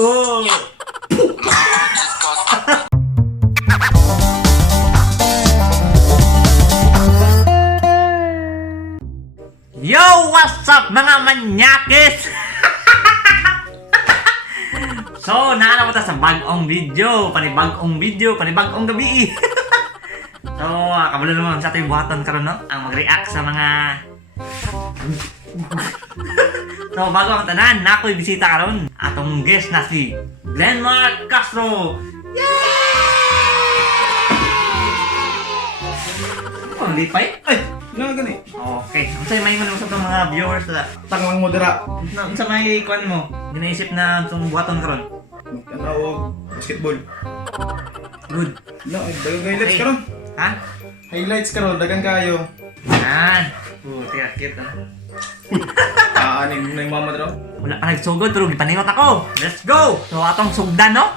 Oh! Yo! What's up mga manyakis? So, naala mo ta sa bagong video, panibagong gabi. So, kabalo naman sa ating buhaton karon no, ang mag-react sa mga So, bago ang tanan, na ako'y bisita karon. Atong guest na si Glenmark Castro. Yay! Ang lipay? Ay! Nga gani. Okay. Ang sa'yo may mo sa mga viewers na Tanglang mo dira. ang sa may kwan mo, ginaisip na itong buhaton karon. Ano basketball. Good. No, dagang highlights Okay. karon. Ha? Highlights karon, dagang kayo. Yan. Tiyak, cute ah. Aanig na yung mama dira. Wala pa nagsugod, pero gipaningot ako. Let's go! So, atong sugdan, no?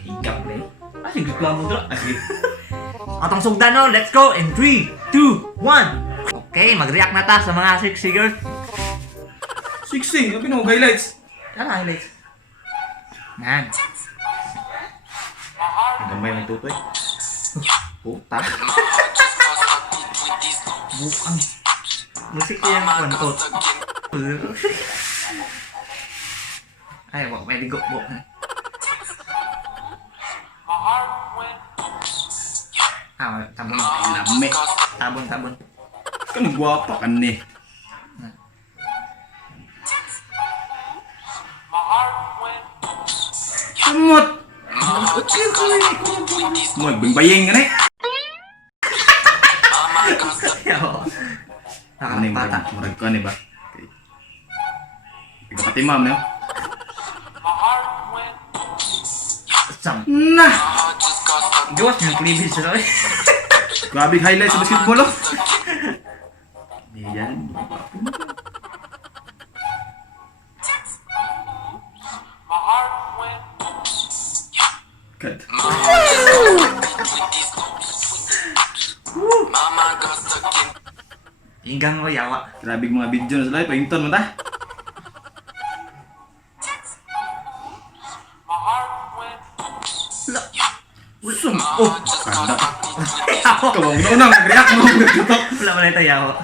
Ikap na eh. Sige, reklamo dra. Sige. Atong sugdan, no? Let's go! In 3, 2, 1! Okay, mag-react na ta sa mga 6 figures. 16, sabi mo, highlights. Ano highlights? Yan. Gamay ng tutoy. Puta. Bukang. Musik ko yung kwantot. Ay, wak, may ligo. Buk. Tabon. Lame. Tabon. Kan guwapa kan ni. Semut. Mo bing-baying kan eh. Ano yung Nakakapata. murag ko ni ba? Okay. Pati ma'am no? Sam. Nah. Gawas yung cleavage na eh. Grabe highlights sa basketball oh. Yan. Cut. Hinggang ko yawa. Grabe mga video na sila. Paington mo ta. Usum. Oh, kanda. Yawa. Kawang ginaunang nag-react mo. Wala pala ito yawa.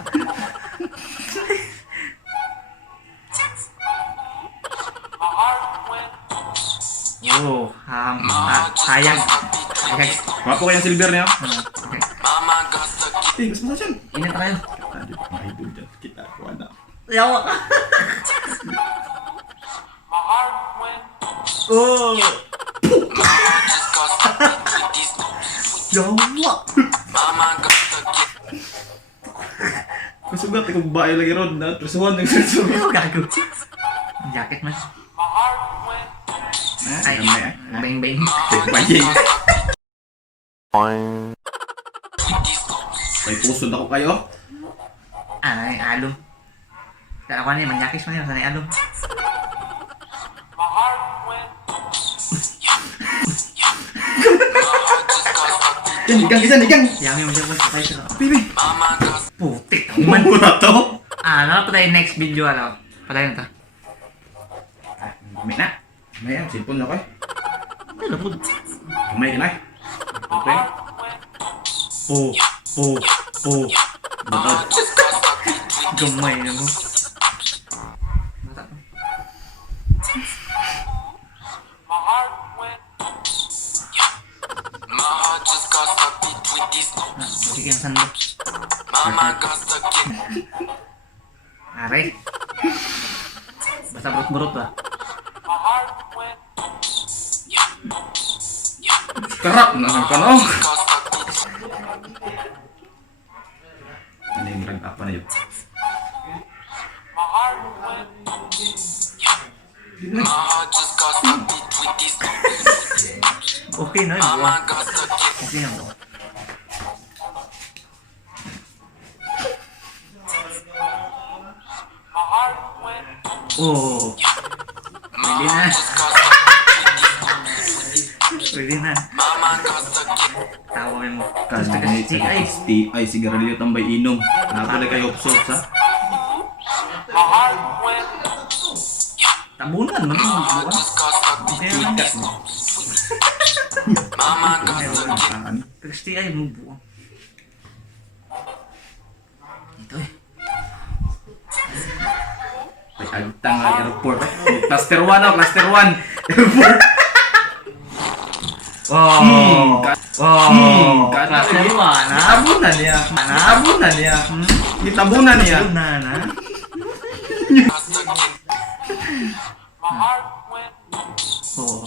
Oh, sayang. Sayang. Wapo kayang silver niya. Okay. Eh, gusto mo sa dyan. Ingat tayo. Tadi mga idol dyan. Kita ko na. Yawa ka. Oh. Yawa. Masugat ikong bayo lagi ron na. Trusuhan ng trusuhan. Ano gago? Ang jacket man. Ay, bang-bang. Baying. May pusod ako kayo. Ay, alum. Kaya ako niya, manyakis mo niya, sanay alum. Igang. Yami mo dyan po sa tayo. Bibi. Putik. Man ko na to. Ano pa tayo next video, ano? Palayan ka. May na. May ang cellphone na ko eh. Ano po? May ka na eh. Okay. Oh. Butod. Gamay na mo. Sige ang sando. Aray. Basta burot-burot ba? Kerap na ng kano. Ano yung rag apa na yun? Okay na yun. Okay na yun. Oh. Pwede na. Pwede na. Tawa mo. Gusto ka si Ay, sigarilyo tambay inom. Nato na kayo opsot sa. Tabunan man yung buwan. Kaya lang. Ikat mo. Ano? Kristi ay mo buwan. Ito eh. Ay, agtang ang airport. Cluster 1 oh, cluster 1. Airport. Wow. Wow. Cluster 1 ha? Itabunan niya. Ano? Itabunan niya. Itabunan niya. Tabunan ha? Oh.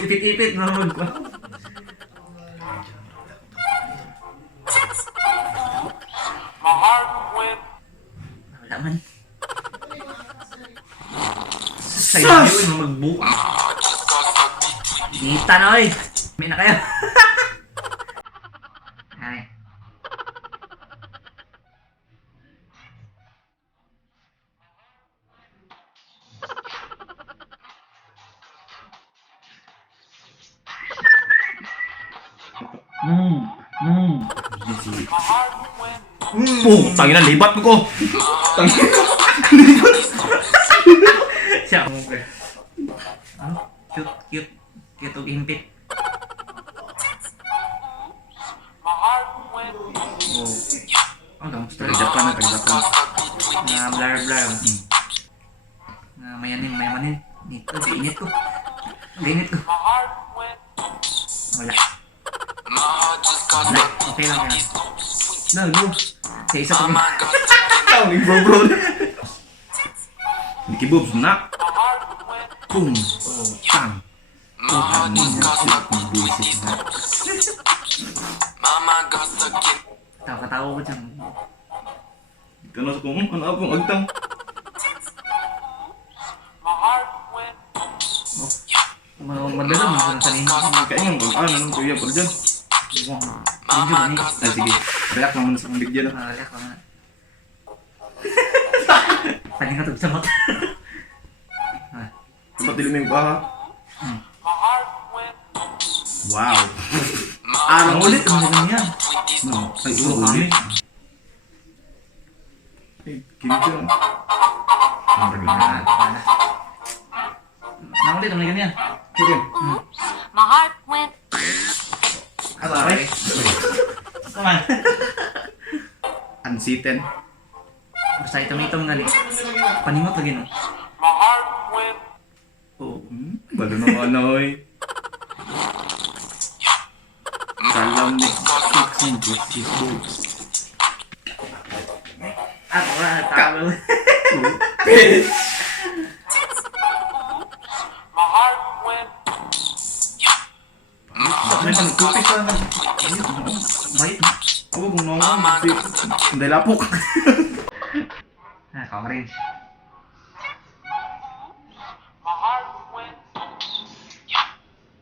Ipit-ipit naman ko. Wala man. Sa'yo yun, magbuka. Kita na oy. May na kayo. Ay. Tangin na, libat ko. Tangin. Siya. Okay. Ano? Cute, cute. Cute og impit. Oh. Ang gamster. Japan na, Japan. Na blur blur. Na mayanin, mayamanin. Dito, init ko. Init ko. Wala. Wala. Okay lang yan. No, no. Sa isa ko. Tawag bro. Niki Boobs na. Boom. Tang. Tuhan buisit na. Tawa-tawa ko dyan. Kano sa kung ano akong agtang. Madala mo sa kanina. Kaya nga mag-ano nang kuya pa dyan. Medyo ni. Ay sige. React naman sa kong bigyan na. Alak ka na. Paningatog sa mata. Dapat dili may baha. Wow. Ang ulit ang ganyan yan. No, ay Puro ulo kami. ulit. Ay, kimchi na. Ang raglan. Ang ulit ang ganyan yan. Sige. My heart went. Aray. Come on. Unsitten. Basta itom-itom na rin. Paningot lagi no. Oh, balo na ka na oy. Salam ni Sixteen Justice Boobs. Ako na, talo. May pang-cookies ka na. Bait. Oo, kung naman. Hindi lapok. Ah, ka-orange.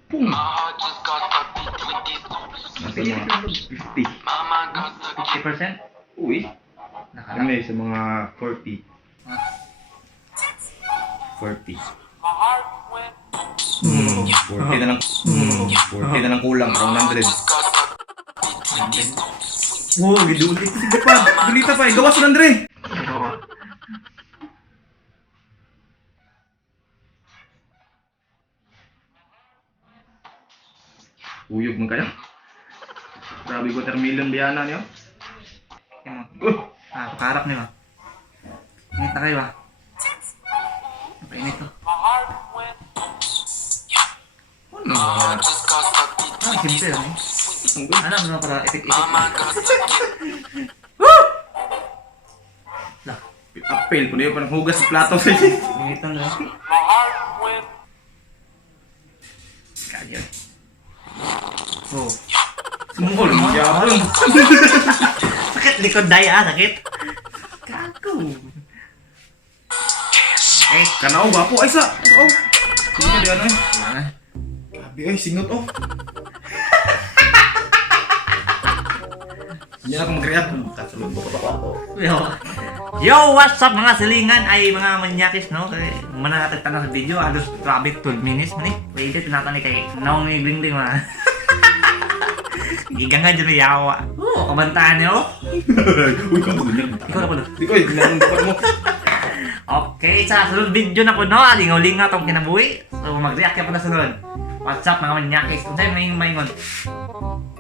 Pum. Nasa mga 50. 50%? Uy. Nakalak. Kami sa mga 40. 40. 40 na lang. 40 na lang kulang. 100. Wow, gidulit. Sige pa. Dulita pa. Gawas na Andre. Uyog man kayo. Grabe ko watermelon biyana niyo. Ah, pakarap niyo. Init na kayo ah. Napainit to. Ano? Ah, simple lang eh. Ano naman para ipit-ipit. Lah, Apel ko niyo parang hugas sa plato sa iyo. initan lang. Kaya. Oh. Sumungol mo yapon. Sakit likod daya, sakit. Kago. Eh, Kanao ba po ay sa. Oh. Sige di ano eh. mana? Grabe ay singot oh. Hindi na ako mag-react. Kasulog ko pa ako. Yo, what's up mga silingan ay mga manyakis no? Manatag tanong sa video, halos grabe 12 minutes man eh. Pwede tinatanong kay Naomi Bling Bling mga. Gigang nga dyan yawa. Oo, kabantaan niyo. Uy, kamu ganyan. Ikaw na po. Di ko, ginanong mo. Okay, sa sunod video na po no, lingaw-lingaw tong kinabuhi. So mag-react ka po na sunod. What's up mga manyakis? Kung sa'yo may maingon.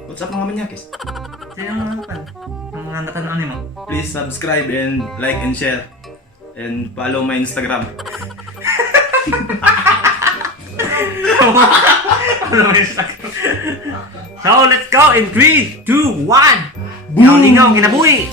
What's up mga manyakis? Sa'yo mga napan. Ang mga natanoan mo. Please subscribe and like and share. And follow my Instagram. So let's go in 3, 2, 1. Lingaw-lingaw kinabuhi.